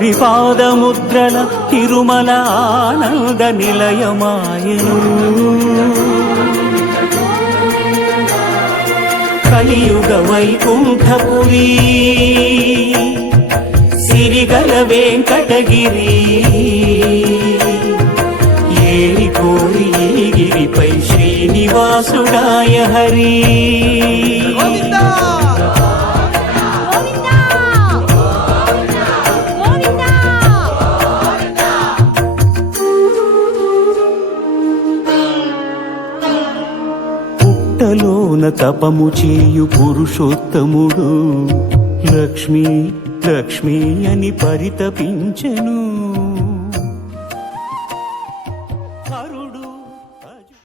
హరిపాదముద్రల తిరుమల ఆనంద నిలయమాయను కలియుగ వైకుంఠపురి సిరిగల వెంకటగిరి ఏరి కోరి ఈ గిరిపై శ్రీనివాసుడాయ హరి పుట్టలోన తపము చేయు పురుషోత్తముడు లక్ష్మీ లక్ష్మీ అని పరితపించెను